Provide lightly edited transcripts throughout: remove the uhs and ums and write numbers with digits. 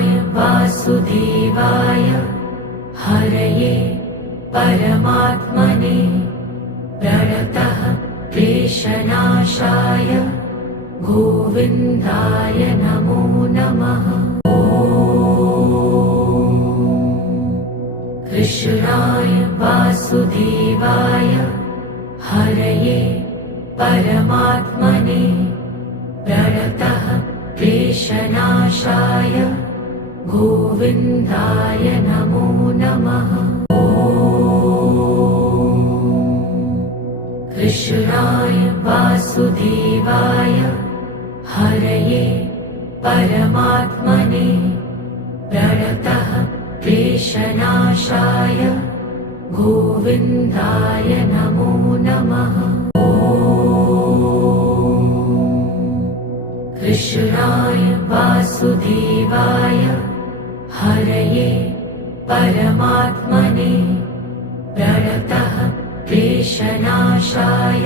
कृष्णाय वासुदेवाय हरये परमात्मने प्रणतः क्लेशनाशाय गोविन्दाय नमो नमः। कृष्णाय वासुदेवाय हरये परमात्मने प्रणतः क्लेशनाशाय गोविन्दाय नमो नमः। कृष्णाय वासुदेवाय हरये परमात्मने प्रणतः क्लेशनाशाय गोविन्दाय नमो नमः। कृष्णाय वासुदेवाय हरये परमात्मने प्रणतः क्लेशनाशाय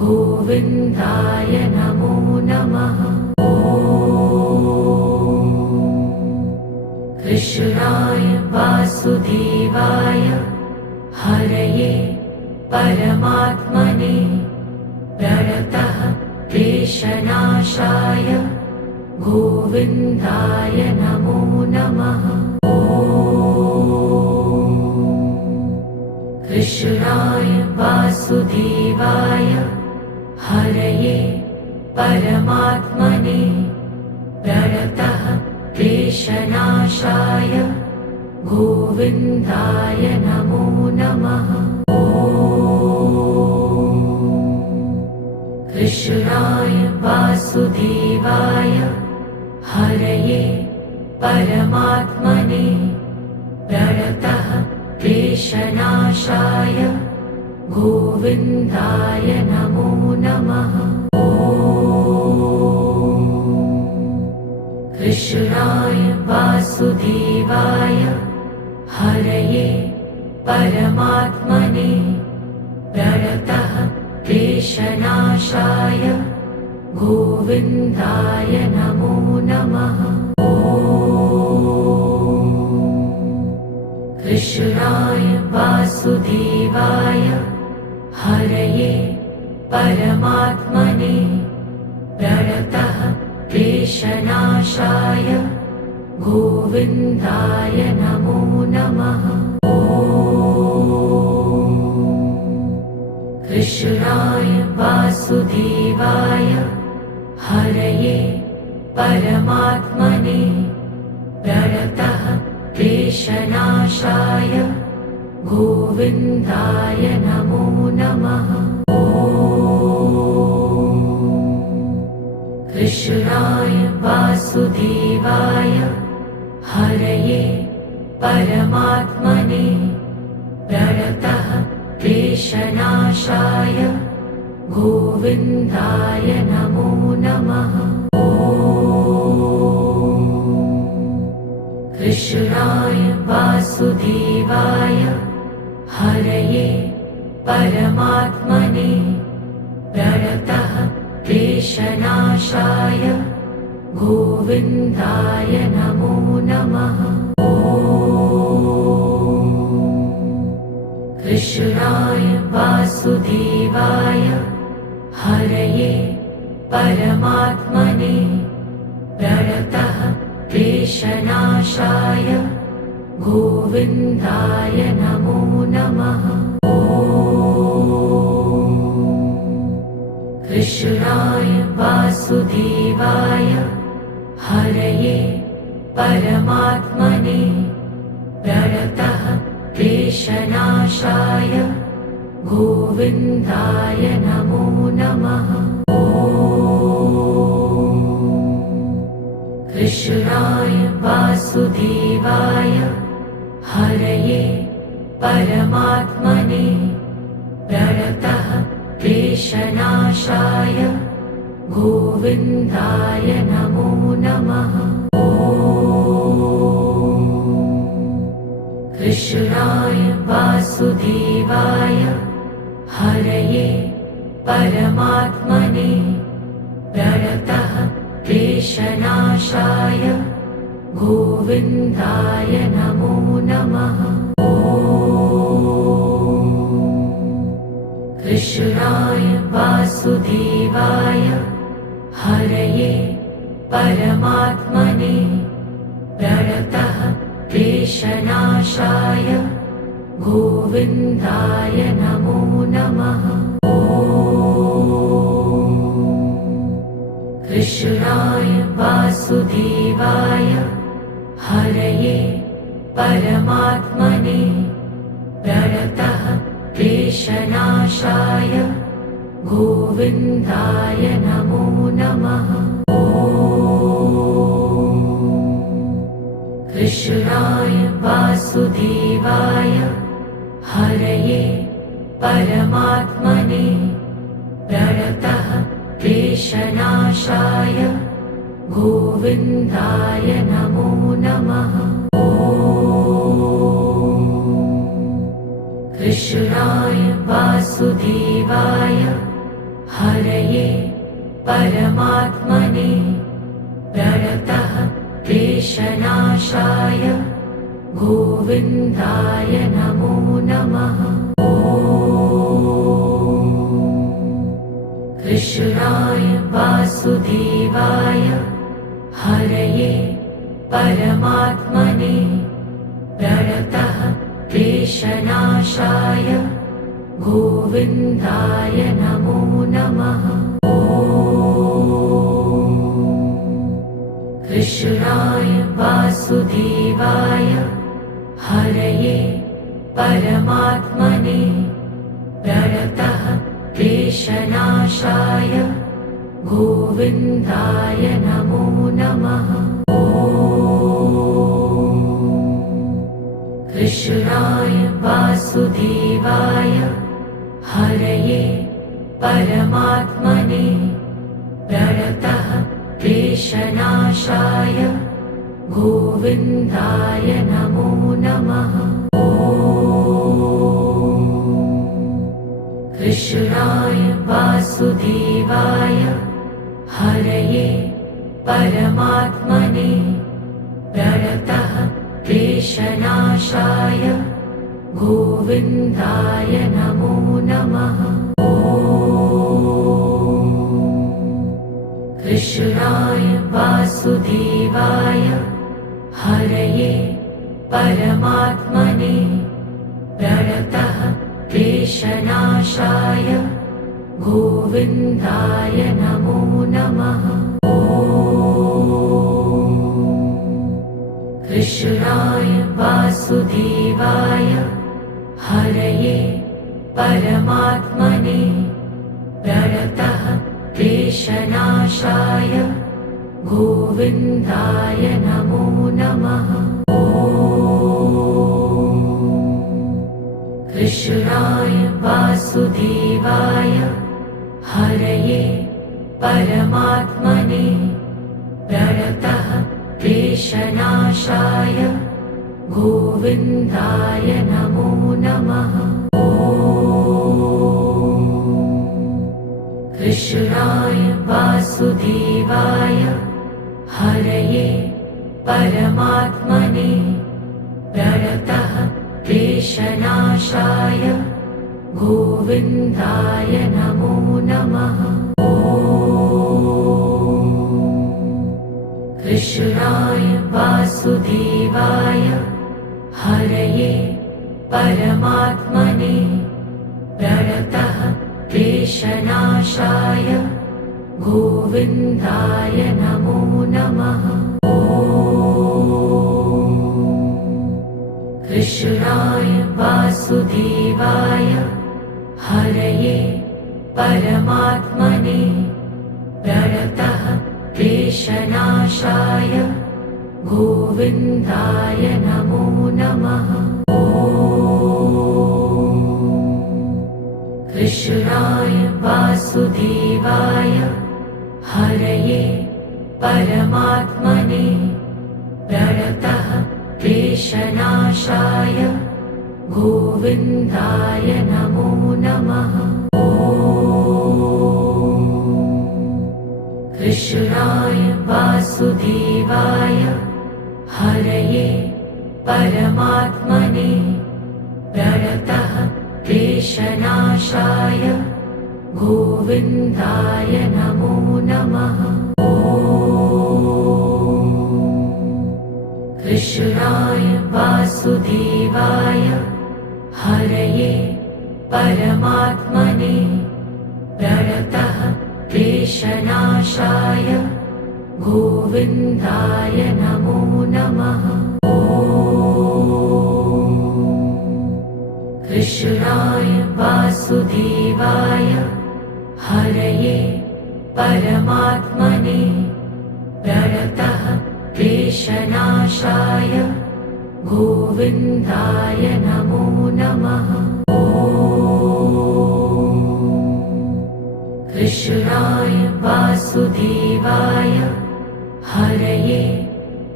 गोविन्दाय नमो नमः। कृष्णाय वासुदेवाय हरये परमात्मने प्रणतः क्लेशनाशाय गोविन्दाय नमो नमः। कृष्णाय वासुदेवाय हरये परमात्मने प्रणतः क्लेशनाशाय गोविन्दाय नमो नमः। कृष्णाय वासुदेवाय हरये परमात्मने प्रणतः क्लेशनाशाय गोविन्दाय नमो नमः। कृष्णाय वासुदेवाय हरये परमात्मने प्रणतः क्लेशनाशाय गोविन्दाय नमो नमः। कृष्णाय वासुदेवाय हरये परमात्मने प्रणतः क्लेशनाशाय गोविन्दाय नमो नमः। कृष्णाय वासुदेवाय हरये परमात्मने प्रणतः क्लेशनाशाय गोविन्दाय नमो नमः। कृष्णाय वासुदेवाय हरये परमात्मने प्रणतः क्लेशनाशाय गोविन्दाय नमो नमः। कृष्णाय वासुदेवाय हरये परमात्मने प्रणतः क्लेशनाशाय गोविन्दाय नमो नमः। कृष्णाय वासुदेवाय हरये परमात्मने प्रणतः क्लेशनाशाय गोविन्दाय नमो नमः। कृष्णाय वासुदेवाय हरये परमात्मने प्रणतः क्लेशनाशाय गोविन्दाय नमो नमः। कृष्णाय वासुदेवाय हरये परमात्मने प्रणतः क्लेशनाशाय गोविन्दाय नमो नमः। कृष्णाय वासुदेवाय हरये परमात्मने प्रणतः क्लेशनाशाय गोविन्दाय नमो नमः। ॐ कृष्णाय वासुदेवाय हरये परमात्मने प्रणतः क्लेशनाशाय गोविन्दाय नमो नमः। ॐ कृष्णाय वासुदेवाय हरये परमात्मने प्रणतः क्लेशनाशाय गोविन्दाय नमो नमः। ॐ कृष्णाय वासुदेवाय हरये परमात्मने प्रणतः क्लेशनाशाय गोविन्दाय नमो नमः। ॐ कृष्णाय वासुदेवाय हरये परमात्मने प्रणतः क्लेशनाशाय गोविन्दाय नमो नमः। ॐ कृष्णाय वासुदेवाय हरये परमात्मने प्रणतः क्लेशनाशाय गोविन्दाय नमो नमः। ॐ कृष्णाय वासुदेवाय हरये परमात्मने प्रणतः क्लेशनाशाय गोविन्दाय नमो नमः। ॐ कृष्णाय वासुदेवाय हरये परमात्मने प्रणतः क्लेशनाशाय गोविन्दाय नमो नमः। ॐ कृष्णाय वासुदेवाय हरये परमात्मने प्रणतः क्लेशनाशाय गोविन्दाय नमो नमः। ॐ कृष्णाय वासुदेवाय हरये परमात्मने प्रणतः क्लेशनाशाय गोविन्दाय नमो नमः। ॐ कृष्णाय वासुदेवाय हरये परमात्मने प्रणतः क्लेशनाशाय गोविन्दाय नमो नमः। ॐ कृष्णाय वासुदेवाय हरये परमात्मने प्रणतः क्लेशनाशाय गोविन्दाय नमो नमः। ॐ कृष्णाय वासुदेवाय हरये परमात्मने प्रणतः क्लेशनाशाय गोविन्दाय नमो नमः। ॐ कृष्णाय वासुदेवाय हरये परमात्मने प्रणतः क्लेशनाशाय गोविन्दाय नमो नमः। ॐ कृष्णाय वासुदेवाय हरये परमात्मने प्रणतः क्लेशनाशाय गोविन्दाय नमो नमः। ॐ कृष्णाय वासुदेवाय हरये परमात्मने प्रणतः क्लेशनाशाय गोविन्दाय नमो नमः। ॐ कृष्णाय वासुदेवाय हरये परमात्मने प्रणतः क्लेशनाशाय गोविन्दाय नमो नमः। कृष्णाय वासुदेवाय हरये परमात्मने प्रणतः क्लेशनाशाय गोविन्दाय नमो नमः। कृष्णाय वासुदेवाय हरये परमात्मने प्रणतः क्लेशनाशाय गोविन्दाय नमो नमः। कृष्णाय वासुदेवाय हरये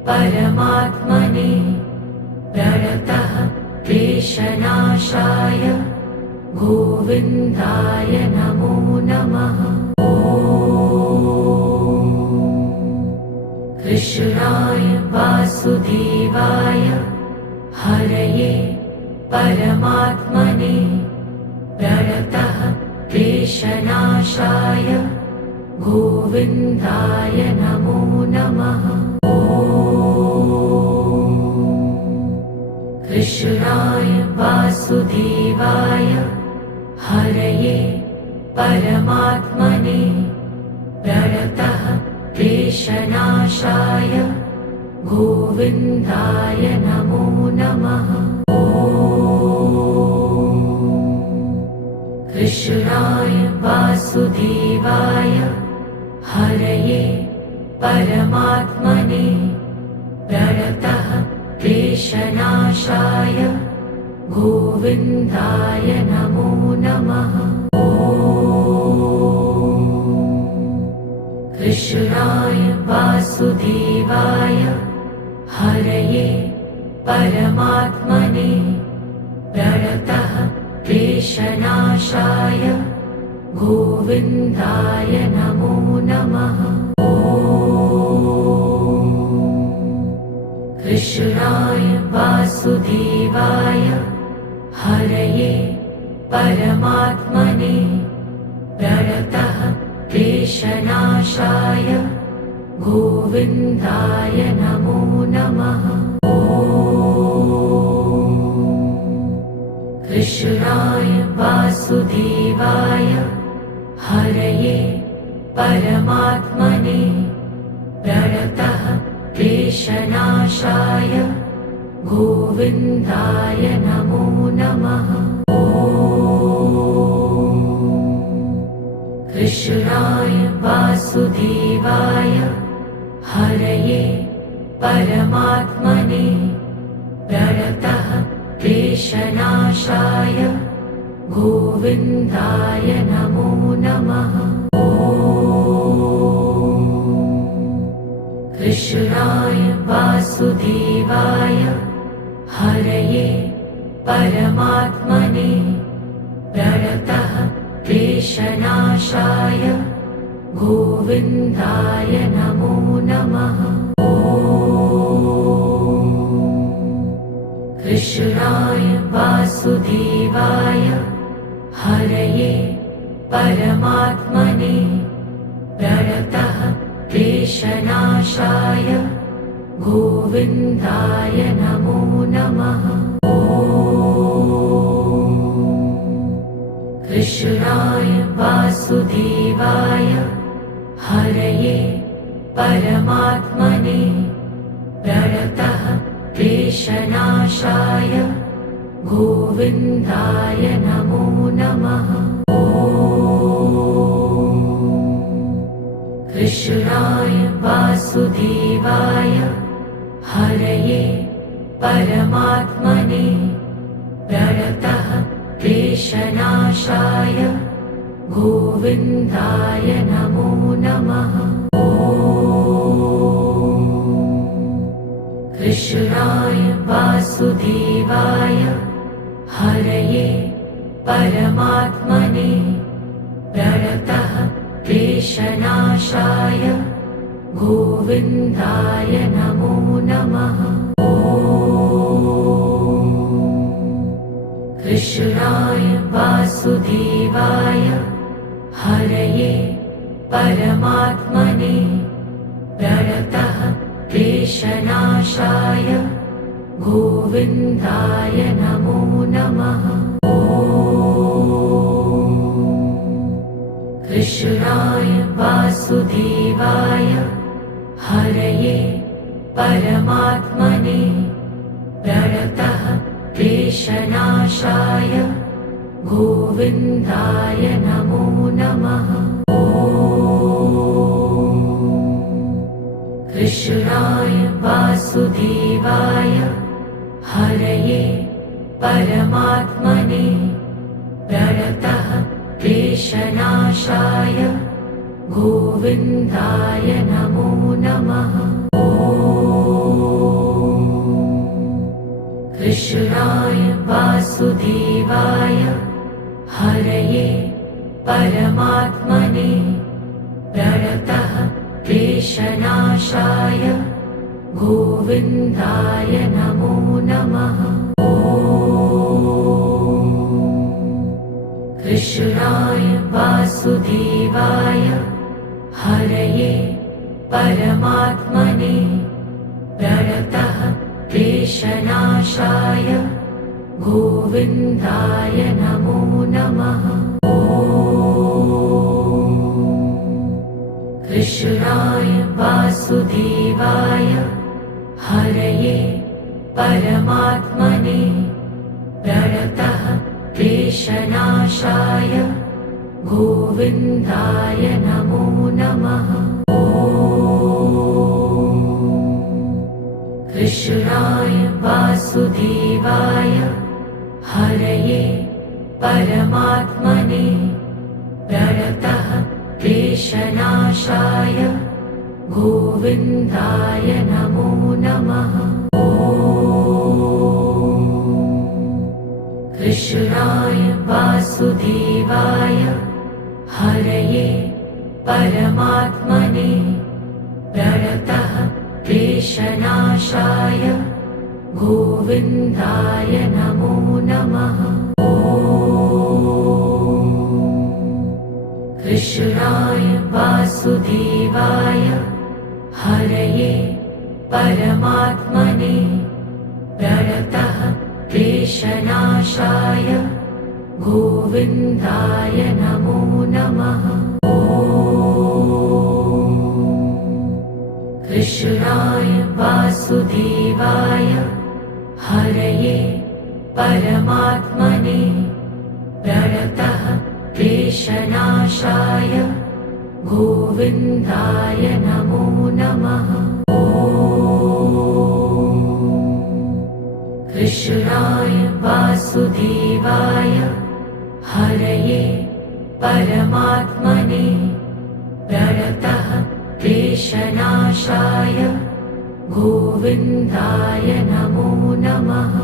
परमात्मने प्रणतः क्लेशनाशाय गोविन्दाय नमो नमः। कृष्णाय वासुदेवाय हरये परमात्मने प्रणतः क्लेशनाशाय गोविन्दाय नमो नमः। कृष्णाय वासुदेवाय हरये परमात्मने प्रणतः क्लेशनाशाय गोविन्दाय नमो नमः। कृष्णाय वासुदेवाय हरये परमात्मने प्रणतः क्लेशनाशाय गोविन्दाय नमो नमः। कृष्णाय वासुदेवाय हरये परमात्मने प्रणतः क्लेशनाशाय गोविन्दाय नमो नमः। कृष्णाय वासुदेवाय हरये परमात्मने प्रणतः क्लेशनाशाय गोविन्दाय नमो नमः। कृष्णाय वासुदेवाय हरये परमात्मने प्रणतः क्लेशनाशाय गोविन्दाय नमो नमः। कृष्णाय वासुदेवाय हरये परमात्मने प्रणतः क्लेशनाशाय गोविन्दाय नमो नमः। कृष्णाय वासुदेवाय हरये परमात्मने प्रणतः क्लेशनाशाय गोविन्दाय नमो नमः। कृष्णाय वासुदेवाय हरये परमात्मने प्रणतः क्लेशनाशाय गोविन्दाय नमो नमः। कृष्णाय वासुदेवाय हरये परमात्मने प्रणतः क्लेशनाशाय गोविन्दाय नमो नमः। कृष्णाय वासुदेवाय हरये परमात्मने प्रणतः क्लेशनाशाय गोविन्दाय नमो नमः। कृष्णाय वासुदेवाय हरये परमात्मने प्रणतः क्लेशनाशाय गोविन्दाय नमो नमः। कृष्णाय वासुदेवाय हरये परमात्मने प्रणतः क्लेशनाशाय गोविन्दाय नमो नमः। कृष्णाय वासुदेवाय हरये परमात्मने प्रणतः क्लेशनाशाय गोविन्दाय नमो नमः। कृष्णाय वासुदेवाय हरये परमात्मने प्रणतः क्लेशनाशाय गोविन्दाय नमो नमः। कृष्णाय वासुदेवाय हरये परमात्मने प्रणतः क्लेशनाशाय गोविन्दाय नमो नमः। कृष्णाय वासुदेवाय हरये परमात्मने प्रणतः क्लेशनाशाय गोविन्दाय नमो नमः। कृष्णाय वासुदेवाय हरये परमात्मने प्रणतः क्लेशनाशाय गोविन्दाय नमो नमः। कृष्णाय वासुदेवाय हरये परमात्मने प्रणतः क्लेशनाशाय गोविन्दाय नमो नमः। कृष्णाय वासुदेवाय हरये परमात्मने प्रणतः क्लेशनाशाय गोविन्दाय नमो नमः। कृष्णाय वासुदेवाय हरये परमात्मने प्रणतः क्लेशनाशाय गोविन्दाय नमो नमः। कृष्णाय वासुदेवाय हरये परमात्मने प्रणतः क्लेशनाशाय गोविन्दाय नमो नमः। कृष्णाय वासुदेवाय हरये परमात्मने प्रणतः क्लेशनाशाय गोविन्दाय नमो नमः।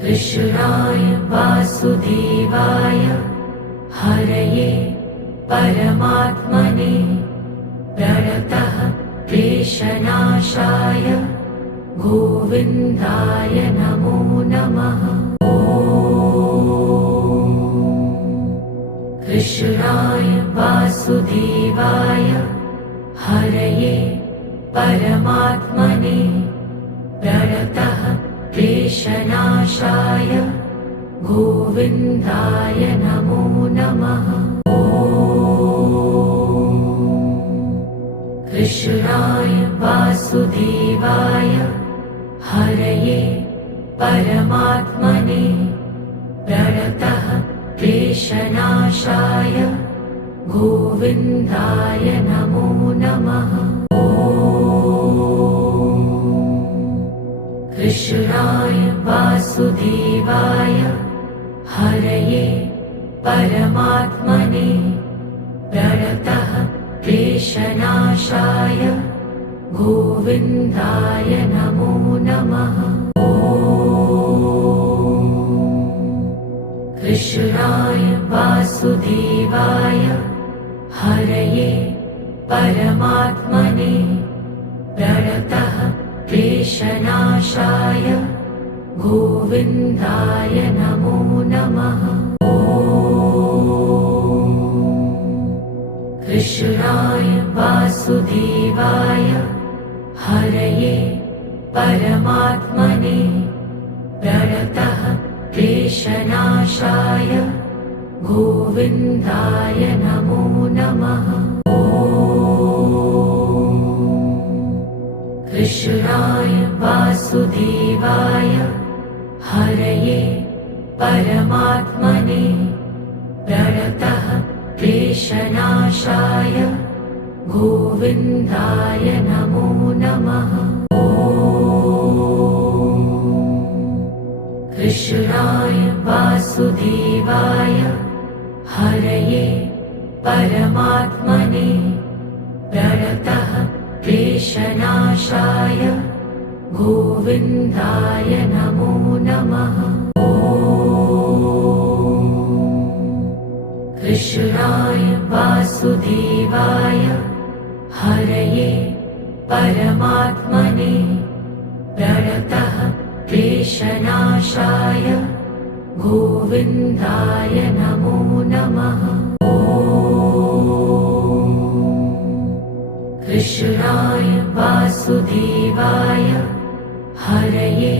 कृष्णाय वासुदेवाय हरये परमात्मने प्रणतः क्लेशनाशाय गोविन्दाय नमो नमः। कृष्णाय वासुदेवाय हरये परमात्मने प्रणतः क्लेशनाशाय गोविन्दाय नमो नमः। कृष्णाय वासुदेवाय हरये परमात्मने प्रणतः क्लेशनाशाय गोविन्दाय नमो नमः। कृष्णाय वासुदेवाय हरये परमात्मने प्रणतः क्लेशनाशाय गोविन्दाय नमो नमः। कृष्णाय वासुदेवाय हरये परमात्मने प्रणतः क्लेशनाशाय गोविन्दाय नमो नमः। कृष्णाय वासुदेवाय हरये परमात्मने प्रणतः क्लेशनाशाय गोविन्दाय नमो नमः। कृष्णाय वासुदेवाय हरये परमात्मने प्रणतः क्लेशनाशाय गोविन्दाय नमो नमः। कृष्णाय वासुदेवाय हरये परमात्मने प्रणतः क्लेशनाशाय गोविन्दाय नमो नमः। कृष्णाय वासुदेवाय हरये परमात्मने प्रणतः क्लेशनाशाय गोविन्दाय नमो नमः। कृष्णाय वासुदेवाय हरये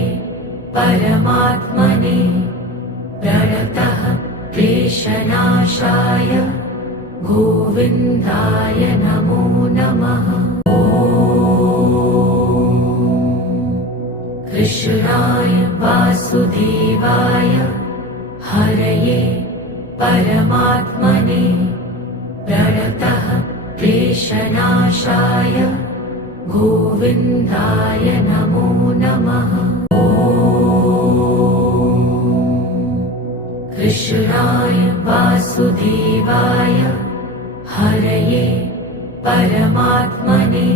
परमात्मने प्रणतः क्लेशनाशाय गोविन्दाय नमो नमः। कृष्णाय वासुदेवाय हरये परमात्मने प्रणतः क्लेशनाशाय गोविन्दाय नमो नमः। कृष्णाय वासुदेवाय हरये परमात्मने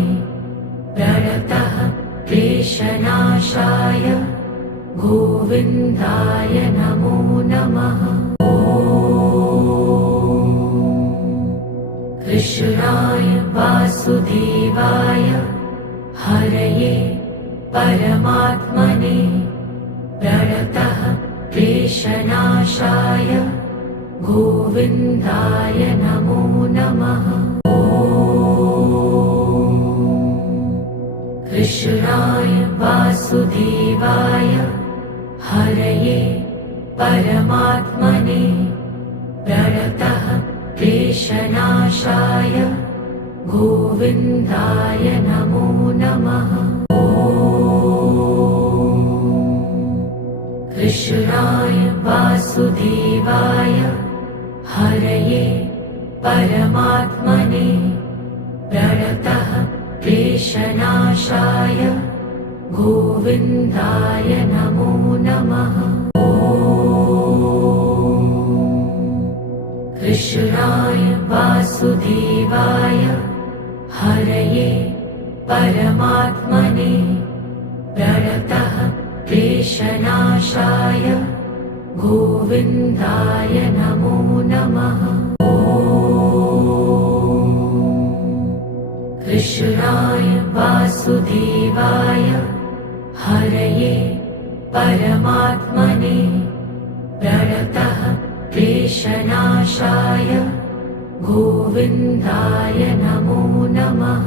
प्रणतः क्लेशनाशाय गोविन्दाय नमो नमः। कृष्णाय वासुदेवाय हरये परमात्मने प्रणतः क्लेशनाशाय गोविन्दाय नमो नमः। कृष्णाय वासुदेवाय हरये परमात्मने प्रणतः क्लेशनाशाय गोविन्दाय नमो नमः। कृष्णाय वासुदेवाय हरये परमात्मने प्रणतः क्लेशनाशाय गोविन्दाय नमो नमः। कृष्णाय वासुदेवाय हरये परमात्मने प्रणतः क्लेशनाशाय गोविन्दाय नमो नमः। कृष्णाय वासुदेवाय हरये परमात्मने प्रणतः क्लेशनाशाय गोविन्दाय नमो नमः।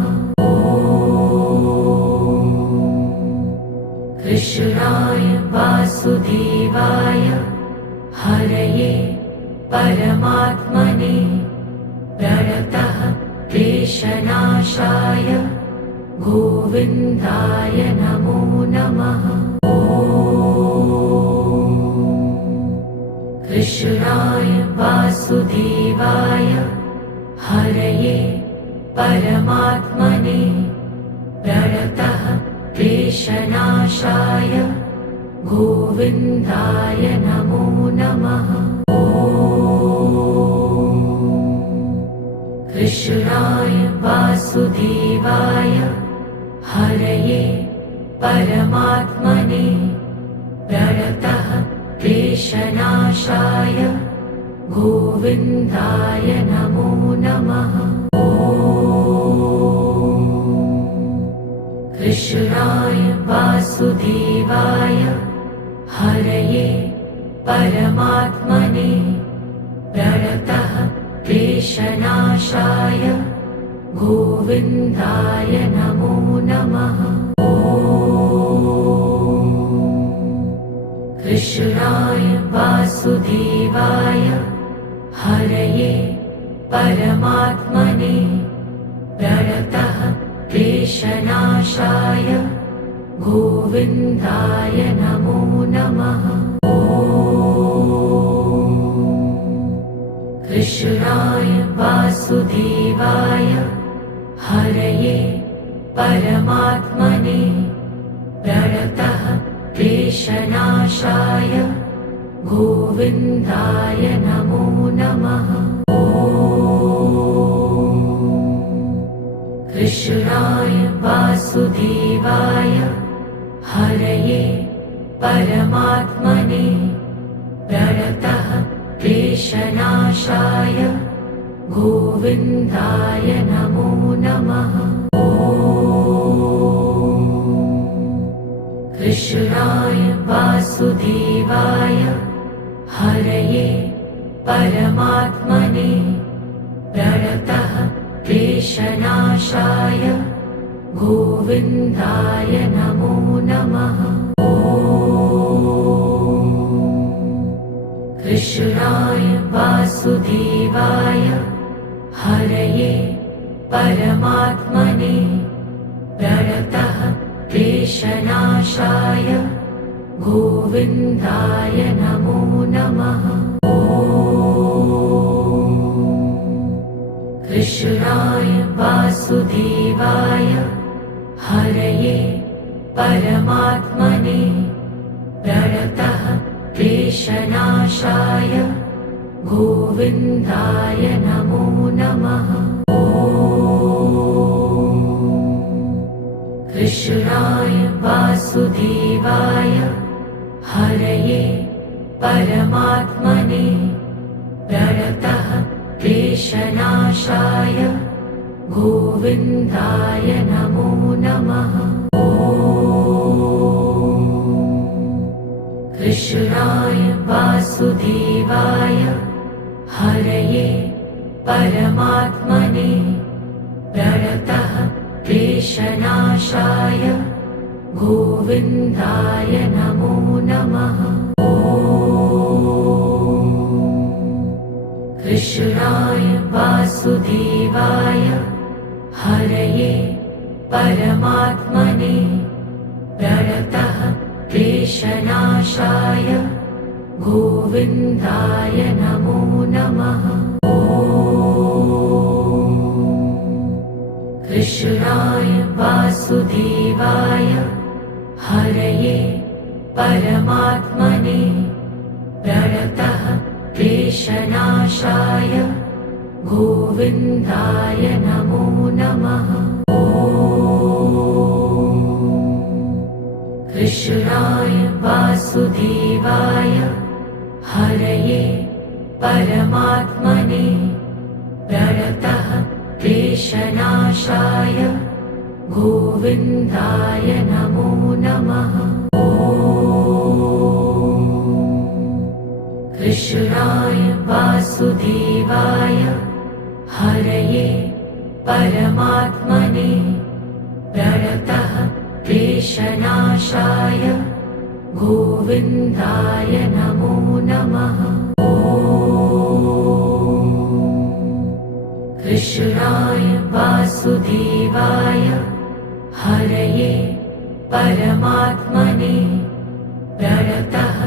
कृष्णाय वासुदेवाय हरये परमात्मने प्रणतः क्लेशनाशाय गोविन्दाय नमो नमः। कृष्णाय वासुदेवाय हरये परमात्मने प्रणतः क्लेशनाशाय गोविन्दाय नमो नमः। कृष्णाय वासुदेवाय हरये परमात्मने प्रणतः क्लेशनाशाय गोविन्दाय नमो नमः। कृष्णाय वासुदेवाय हरये परमात्मने प्रणतः क्लेशनाशाय गोविन्दाय नमो नमः। कृष्णाय वासुदेवाय हरये परमात्मने प्रणतः क्लेशनाशाय गोविन्दाय नमो नमः। कृष्णाय वासुदेवाय हरये परमात्मने प्रणतः क्लेशनाशाय गोविन्दाय नमो नमः। कृष्णाय वासुदेवाय हरये परमात्मने प्रणतः क्लेशनाशाय गोविन्दाय नमो नमः। कृष्णाय वासुदेवाय हरये परमात्मने प्रणतः क्लेशनाशाय गोविन्दाय नमो नमः। कृष्णाय वासुदेवाय हरये परमात्मने प्रणतः क्लेशनाशाय गोविन्दाय नमो नमः। कृष्णाय वासुदेवाय हरये परमात्मने प्रणतः क्लेशनाशाय गोविन्दाय नमो नमः। कृष्णाय वासुदेवाय हरये परमात्मने प्रणतः क्लेशनाशाय गोविन्दाय नमो नमः। कृष्णाय वासुदेवाय हरये परमात्मने प्रणतः क्लेशनाशाय गोविन्दाय नमो नमः। कृष्णाय वासुदेवाय हरये परमात्मने प्रणतः क्लेशनाशाय गोविन्दाय नमो नमः। कृष्णाय वासुदेवाय हरये परमात्मने प्रणतः क्लेशनाशाय गोविन्दाय नमो नमः। कृष्णाय वासुदेवाय हरये परमात्मने प्रणतः क्लेशनाशाय गोविन्दाय नमो नमः। कृष्णाय वासुदेवाय हरये परमात्मने प्रणतः क्लेशनाशाय गोविन्दाय नमो नमः। कृष्णाय वासुदेवाय हरये परमात्मने प्रणतः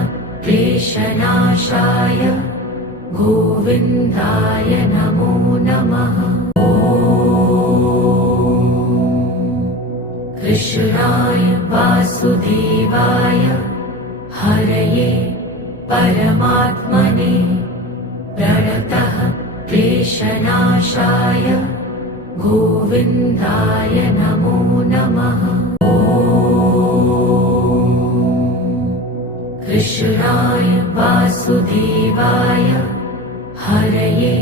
क्लेशनाशाय गोविन्दाय नमो नमः। कृष्णाय वासुदेवाय हरये परमात्मने प्रणतः क्लेशनाशाय गोविन्दाय नमो नमः। कृष्णाय वासुदेवाय हरये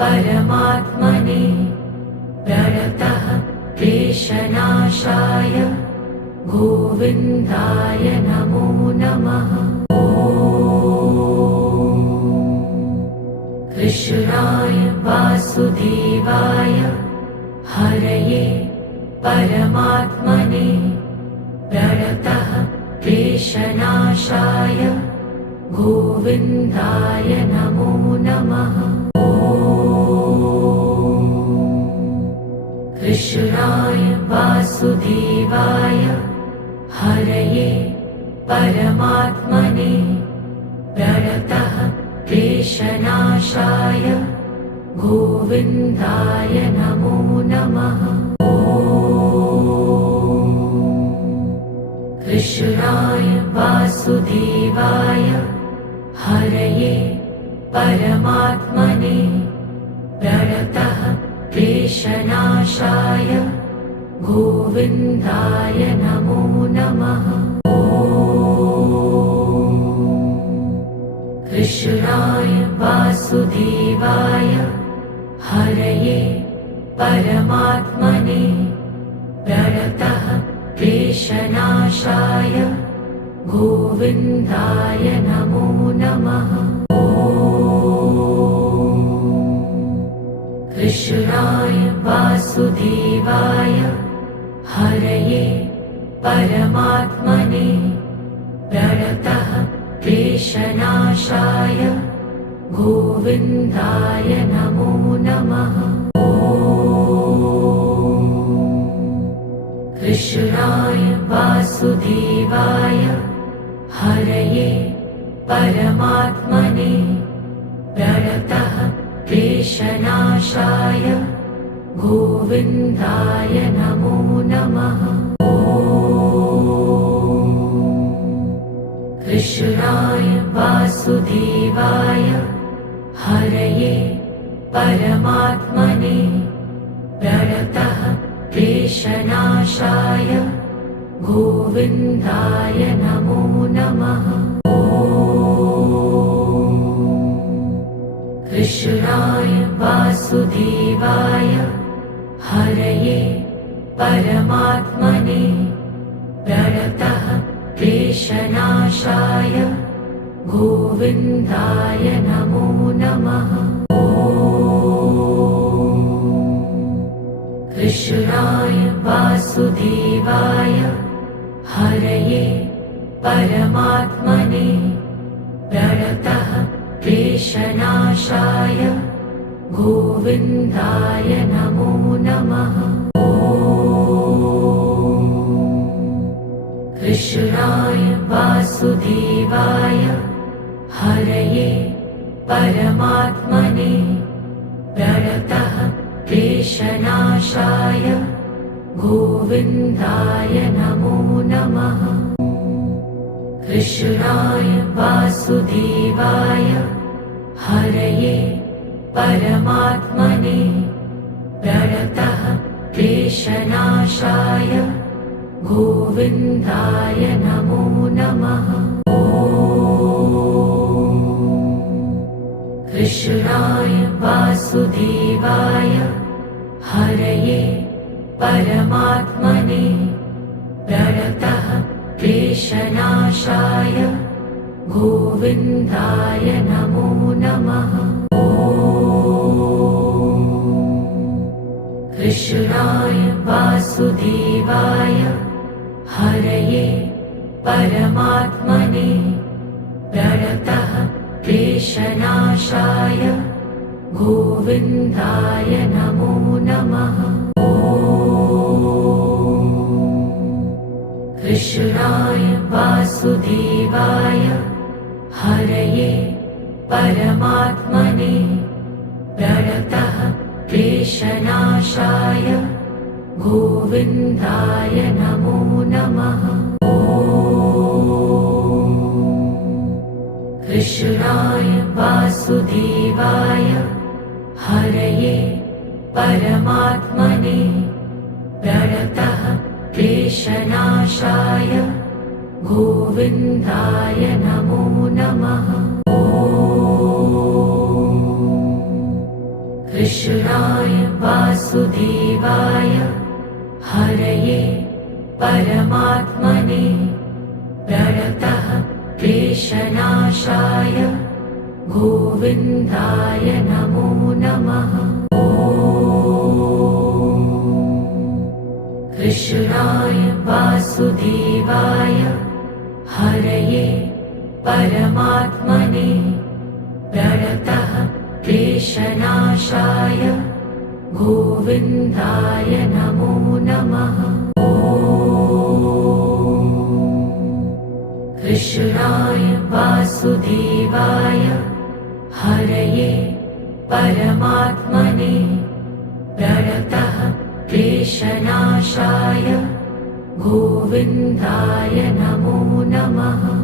परमात्मने प्रणतः क्लेशनाशाय गोविन्दाय नमो नमः। कृष्णाय वासुदेवाय हरये परमात्मने प्रणतः क्लेशनाशाय गोविन्दाय नमो नमः। कृष्णाय वासुदेवाय हरये परमात्मने प्रणतः क्लेशनाशाय गोविन्दाय नमो नमः। कृष्णाय वासुदेवाय हरये परमात्मने प्रणतः क्लेशनाशाय गोविन्दाय नमो नमः। कृष्णाय वासुदेवाय हरये परमात्मने प्रणतः क्लेशनाशाय गोविन्दाय नमो नमः। कृष्णाय वासुदेवाय हरये परमात्मने प्रणतः क्लेशनाशाय गोविन्दाय नमो नमः। कृष्णाय वासुदेवाय हरये परमात्मने प्रणतः क्लेशनाशाय गोविन्दाय नमो नमः। कृष्णाय वासुदेवाय हरये परमात्मने प्रणतः क्लेशनाशाय गोविन्दाय नमो नमः। कृष्णाय वासुदेवाय हरये परमात्मने प्रणतः क्लेशनाशाय गोविन्दाय नमो नमः। कृष्णाय वासुदेवाय हरये परमात्मने प्रणतः क्लेशनाशाय गोविन्दाय नमो नमः। कृष्णाय वासुदेवाय हरये परमात्मने प्रणतः क्लेशनाशाय गोविन्दाय नमो नमः। कृष्णाय वासुदेवाय हरये परमात्मने प्रणतः क्लेशनाशाय गोविन्दाय नमो नमः। कृष्णाय वासुदेवाय हरये परमात्मने प्रणतः क्लेशनाशाय गोविन्दाय नमो नमः। कृष्णाय वासुदेवाय हरये परमात्मने प्रणतः क्लेशनाशाय गोविन्दाय नमो नमः। कृष्णाय वासुदेवाय हरये परमात्मने प्रणतः क्लेशनाशाय गोविन्दाय नमो नमः। कृष्णाय वासुदेवाय हरये परमात्मने प्रणतः क्लेशनाशाय गोविन्दाय नमो नमः। कृष्णाय वासुदेवाय हरये परमात्मने प्रणतः क्लेशनाशाय गोविन्दाय नमो नमः। कृष्णाय वासुदेवाय हरये परमात्मने प्रणतः क्लेशनाशाय गोविन्दाय नमो नमः। कृष्णाय वासुदेवाय हरये परमात्मने प्रणतः क्लेशनाशाय गोविन्दाय नमो नमः।